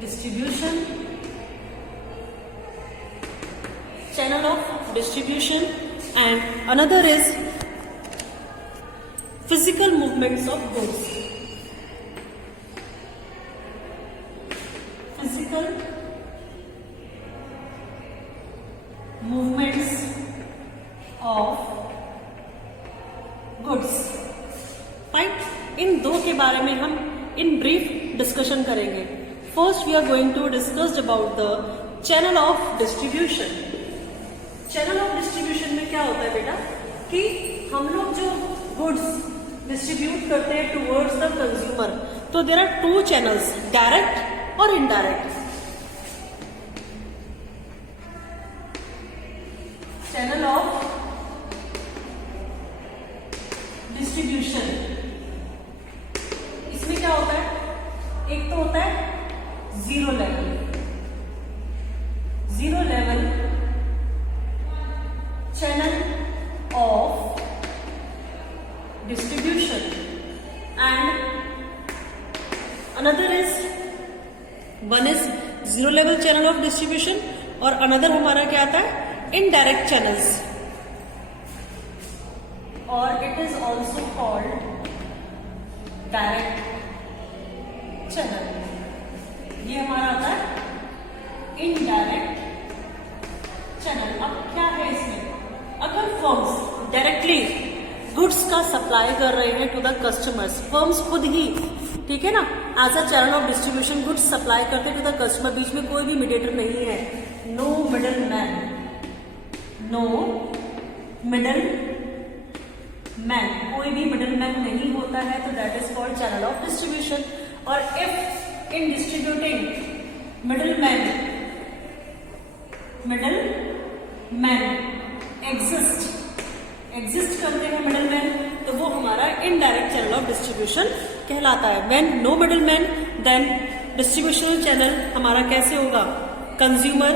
distribution, channel of distribution, and another is physical movements of goods. Physical movements of goods. Right, इन दो के बारे में हम इन ब्रीफ डिस्कशन करेंगे. First we are going to discuss about the channel of distribution. Channel of distribution में क्या होता है बेटा कि हम लोग जो गुड्स डिस्ट्रीब्यूट करते हैं टुवर्ड्स द कंज्यूमर, तो there are two channels, direct और इनडायरेक्ट. चैनल ऑफ डिस्ट्रीब्यूशन, इसमें क्या होता है, एक तो होता है zero level. Zero level channel of distribution and another is, one is zero level channel of distribution और another हमारा क्या आता है, indirect channels, और it is also called direct channel. ये हमारा आता है indirect channel. अब क्या है इसमें, अगर फर्म्स डायरेक्टली गुड्स का सप्लाई कर रहे हैं टू द कस्टमर्स, फर्म्स खुद ही, ठीक है ना, as a channel of distribution goods supply करते हैं टू द कस्टमर, बीच में कोई भी मीडिएटर नहीं है, no middle man, no middle man, कोई भी मिडल मैन नहीं होता है, तो that is called channel of distribution. और if in distributing middleman exist करते हैं मिडल मैन, तो वो हमारा इनडायरेक्ट चैनल ऑफ डिस्ट्रीब्यूशन कहलाता है. When no middle man then distribution channel हमारा कैसे होगा, consumer,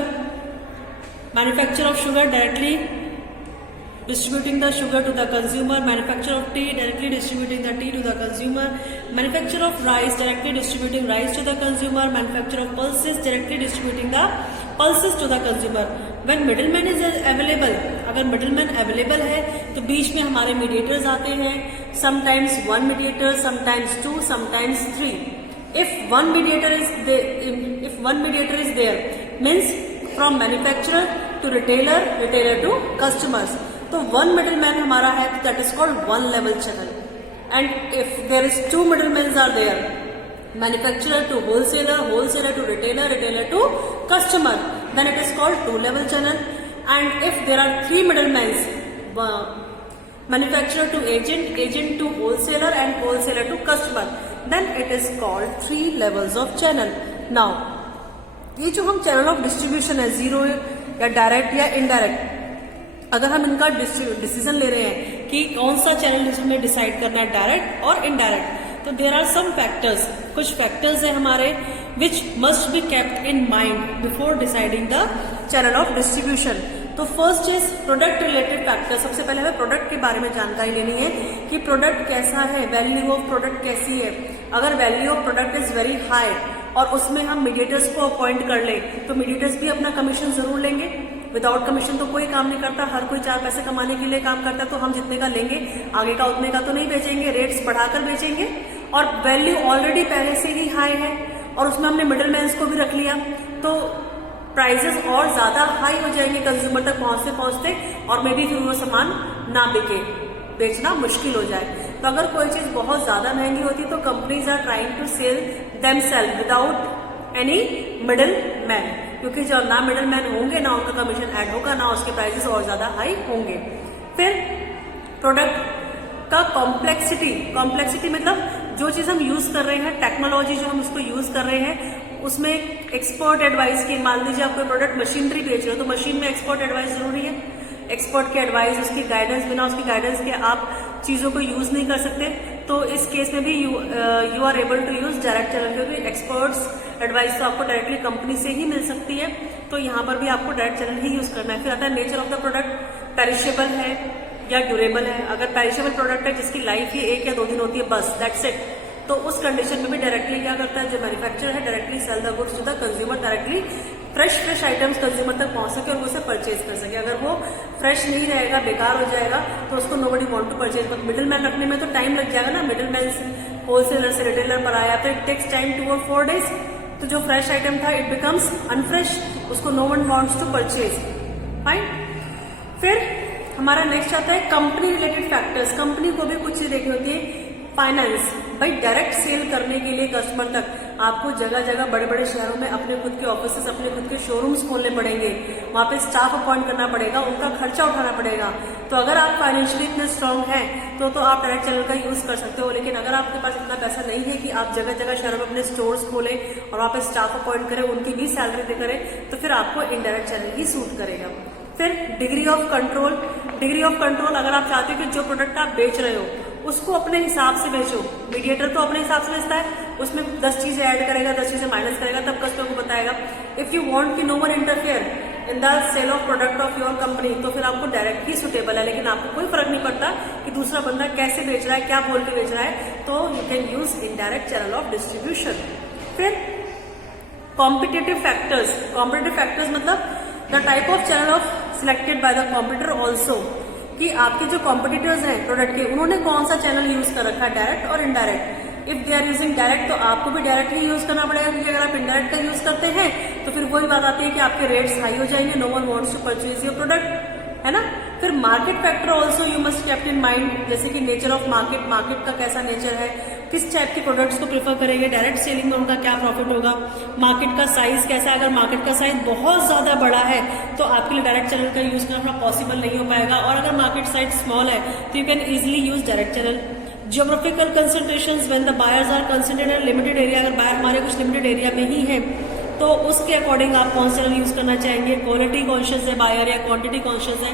manufacture of sugar directly distributing the sugar to the consumer, manufacture of tea directly distributing the tea to the consumer, manufacture of rice directly distributing rice to the consumer, manufacture of pulses directly distributing the pulses to the consumer. When middleman is available, अगर middleman available है तो बीच में हमारे mediators आते हैं, sometimes one mediator, sometimes two, sometimes three. If one mediator is there, means from manufacturer to retailer, retailer to customers. तो one middle man हमारा है, that is called one level channel. And if there is two middle man are there, manufacturer to wholesaler, wholesaler to retailer, retailer to customer, then it is called two level channel. And if there are three middle man, manufacturer to agent, agent to wholesaler and wholesaler to customer, then it is called three levels of channel. Now ये जो हम channel of distribution है, zero या direct या indirect, अगर हम इनका decision ले रहे हैं कि कौन सा चैनल हमें डिसाइड करना है, डायरेक्ट और इनडायरेक्ट, तो देयर आर सम फैक्टर्स, कुछ फैक्टर्स है हमारे which must be kept in mind before deciding the channel of distribution. तो first is product related factor. सबसे पहले हमें प्रोडक्ट के बारे में जानकारी लेनी है कि प्रोडक्ट कैसा है, वैल्यू ऑफ प्रोडक्ट कैसी है. अगर value of product is very high और उसमें हम मीडिएटर्स को अपॉइंट कर लें, तो मीडिएटर्स भी अपना कमीशन जरूर लेंगे. विदाउट कमीशन तो कोई काम नहीं करता, हर कोई चार पैसे कमाने के लिए काम करता है, तो हम जितने का लेंगे आगे का उतने का तो नहीं बेचेंगे, रेट्स बढ़ाकर बेचेंगे. और वैल्यू ऑलरेडी पहले से ही हाई है और उसमें हमने मिडिल मैन्स को भी रख लिया, तो प्राइसेस और ज्यादा हाई हो जाएंगे कंज्यूमर तक पहुंचते पहुंचते, और मे बी फिर वो सामान ना बिके, बेचना मुश्किल हो जाए. तो अगर कोई चीज बहुत ज्यादा महंगी होती है तो companies are trying to sell themselves without any middle man, क्योंकि जब ना मिडिल मैन होंगे ना उनका कमीशन ऐड होगा, ना उसके प्राइसेस और ज्यादा हाई होंगे. फिर प्रोडक्ट का कॉम्प्लेक्सिटी मतलब जो चीज हम यूज कर रहे हैं, टेक्नोलॉजी जो हम उसको यूज कर रहे हैं, उसमें एक्सपर्ट एडवाइस की, मान लीजिए आप कोई प्रोडक्ट मशीनरी बेच रहे हो तो मशीन में एक्सपर्ट एडवाइस जरूरी है. एक्सपर्ट की एडवाइस, उसकी गाइडेंस, बिना उसकी गाइडेंस के आप चीजों को यूज नहीं कर सकते. तो इस केस में भी you are able to use direct channel, क्योंकि एक्सपर्ट्स एडवाइस तो आपको डायरेक्टली कंपनी से ही मिल सकती है, तो यहाँ पर भी आपको डायरेक्ट चैनल ही यूज करना है. फिर आता है nature of the product, perishable है या ड्यूरेबल है. अगर पेरिशेबल प्रोडक्ट है जिसकी लाइफ ही 1 या 2 दिन होती है बस, दैट्स इट, तो उस कंडीशन में भी डायरेक्टली क्या करता है, जो मैन्युफैक्चरर है directly sell the goods to the consumer, directly fresh items consumer तक पहुंच सके और वो उसे परचेज कर सके। अगर वो फ्रेश नहीं रहेगा, बेकार हो जाएगा, तो उसको nobody want to purchase. But middle man रखने में तो टाइम लग जाएगा ना, मिडिल मैन होलसेलर से रिटेलर पर आया तो इट टेक्स टाइम 2 और 4 days। तो जो फ्रेश आइटम था इट बिकम्स अनफ्रेश, उसको no one wants to purchase. Fine. फिर हमारा नेक्स्ट आता है कंपनी रिलेटेड फैक्टर्स। कंपनी को भी कुछ चीज देखनी होती है। फाइनेंस, भाई डायरेक्ट सेल करने के लिए कस्टमर तक आपको जगह जगह बड़े बड़े शहरों में अपने खुद के ऑफिसेस, अपने खुद के शोरूम्स खोलने पड़ेंगे, वहां पे स्टाफ अपॉइंट करना पड़ेगा, उनका खर्चा उठाना पड़ेगा। तो अगर आप फाइनेंशियली इतने स्ट्रांग हैं तो आप डायरेक्ट चैनल का यूज कर सकते हो। लेकिन अगर आपके पास इतना पैसा नहीं है कि आप जगह जगह शहरों में अपने स्टोर्स खोलें और वहां पे स्टाफ अपॉइंट करें, उनकी भी सैलरी पे करें, तो फिर आपको इनडायरेक्ट चैनल ही सूट करेगा। फिर degree of control. Degree of control, अगर आप चाहते हो कि जो प्रोडक्ट आप बेच रहे हो उसको अपने हिसाब से बेचो। मीडिएटर तो अपने हिसाब से बेचता है, उसमें 10 चीजें ऐड करेगा, 10 चीजें माइनस करेगा, तब कस्टमर को बताएगा। इफ यू वांट कि no one interfere in the sale of product of your company, तो फिर आपको डायरेक्ट ही सुटेबल है। लेकिन आपको कोई फर्क नहीं पड़ता कि दूसरा बंदा कैसे बेच रहा है, क्या बोल के बेच रहा है, तो you can use indirect channel of distribution. फिर कॉम्पिटेटिव फैक्टर्स। कॉम्पिटेटिव फैक्टर्स मतलब the type of channel of selected by the competitor also, कि आपके जो कॉम्पिटिटर्स हैं प्रोडक्ट के, उन्होंने कौन सा चैनल यूज कर रखा है, डायरेक्ट और indirect. If they are using direct तो आपको भी डायरेक्ट ही यूज करना पड़ेगा, क्योंकि अगर आप इनडायरेक्ट का यूज करते हैं तो फिर वही बात आती है कि आपके रेट्स हाई हो जाएंगे, no one wants to purchase your product, है ना। फिर market factor also you must keep in mind, जैसे कि नेचर ऑफ मार्केट, मार्केट का कैसा नेचर है, किस टाइप के प्रोडक्ट्स को प्रेफर करेंगे, डायरेक्ट सेलिंग में उनका क्या प्रॉफिट होगा, मार्केट का साइज कैसा है। अगर मार्केट का साइज बहुत ज्यादा बड़ा है तो आपके लिए डायरेक्ट चैनल का यूज करना पॉसिबल नहीं हो पाएगा, और अगर मार्केट साइज स्मॉल है तो you can easily use direct channel. Geographical concentrations, when the buyers are concentrated in limited area, अगर बायर हमारे कुछ लिमिटेड एरिया में ही है तो उसके अकॉर्डिंग आप कौन सा चैनल यूज करना चाहेंगे, क्वालिटी कॉन्शियस है बायर या क्वांटिटी कॉन्शियस है,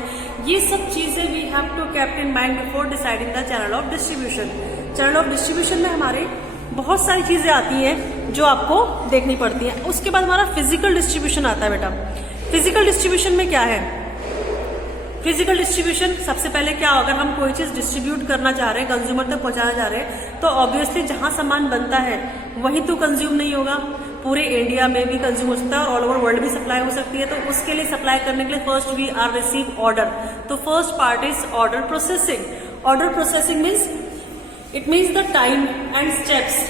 ये सब चीजें we have to keep in mind before deciding the channel of distribution. Channel of distribution में हमारे बहुत सारी चीजें आती हैं जो आपको देखनी पड़ती हैं। उसके बाद हमारा फिजिकल डिस्ट्रीब्यूशन आता है बेटा। फिजिकल डिस्ट्रीब्यूशन में क्या है, फिजिकल डिस्ट्रीब्यूशन सबसे पहले क्या, अगर हम कोई चीज डिस्ट्रीब्यूट करना चाह रहे हैं, कंज्यूमर तक पहुंचाना चाह रहे हैं, तो ऑब्वियसली जहां सामान बनता है वहीं तो कंज्यूम नहीं होगा, पूरे इंडिया में भी कंज्यूम हो सकता है और ऑल ओवर वर्ल्ड भी सप्लाई हो सकती है। तो उसके लिए सप्लाई करने के लिए first we are receive order. तो first part is order processing. Order processing means it means the time and steps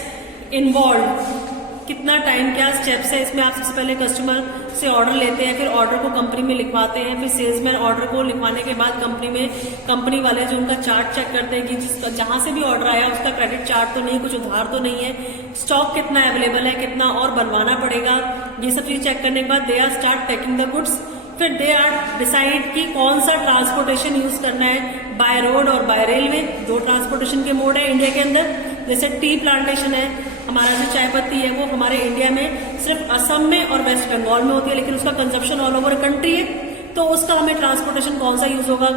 involve, कितना टाइम, क्या स्टेप्स है इसमें। आप सबसे पहले कस्टमर से ऑर्डर लेते हैं, फिर ऑर्डर को कंपनी में लिखवाते हैं, फिर सेल्समैन ऑर्डर को लिखवाने के बाद कंपनी में, कंपनी वाले जो उनका चार्ट चेक करते हैं कि जिसका जहां से भी ऑर्डर आया उसका क्रेडिट चार्ट तो नहीं, कुछ उधार तो नहीं है, स्टॉक कितना अवेलेबल है, कितना और बनवाना पड़ेगा, ये सब चीज चेक करने के बाद they are start packing the goods. फिर दे आर डिसाइड कि कौन सा ट्रांसपोर्टेशन यूज करना है, बाय रोड और बाय रेलवे। 2 ट्रांसपोर्टेशन के मोड है इंडिया के अंदर। जैसे टी प्लांटेशन है, हमारा जो चाय पत्ती है वो हमारे इंडिया में सिर्फ असम में और वेस्ट बंगाल में होती है, लेकिन उसका कंजप्शन ऑल ओवर कंट्री है। तो उसका हमें ट्रांसपोर्टेशन कौन सा यूज होगा,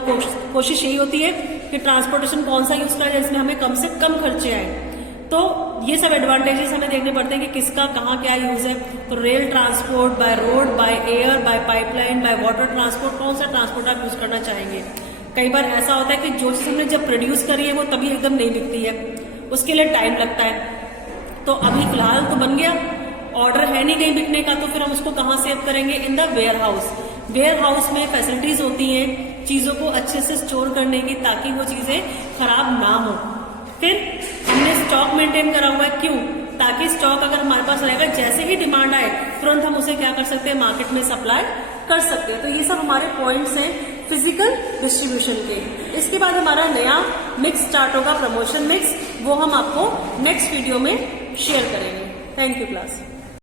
कोशिश यही होती है कि ट्रांसपोर्टेशन कौन सा यूज करें जिसमें हमें कम से कम खर्चे आए। तो ये सब एडवांटेजेस हमें देखने पड़ते हैं कि किसका कहाँ क्या यूज है। तो rail transport, by road, by air, by pipeline, by water transport, कौन सा ट्रांसपोर्ट आप यूज करना चाहेंगे। कई बार ऐसा होता है कि जो चीज हमने जब प्रोड्यूस करी है वो तभी एकदम नहीं बिकती है, उसके लिए टाइम लगता है। तो अभी फिलहाल तो बन गया, ऑर्डर है नहीं कहीं बिकने का, तो फिर हम उसको कहाँ सेव करेंगे, in the warehouse. Warehouse में फैसिलिटीज होती हैं चीजों को अच्छे से स्टोर करने की, ताकि वो चीजें खराब ना हो। फिर हमने स्टॉक मेंटेन करा हुआ है, क्यों, ताकि स्टॉक अगर हमारे पास रहेगा, जैसे ही डिमांड आए तुरंत हम उसे क्या कर सकते हैं, मार्केट में सप्लाई कर सकते हैं। तो ये सब हमारे पॉइंट्स हैं फिजिकल डिस्ट्रीब्यूशन के। इसके बाद हमारा नया मिक्स स्टार्ट होगा, प्रमोशन मिक्स, वो हम आपको नेक्स्ट वीडियो में शेयर करेंगे। Thank you class.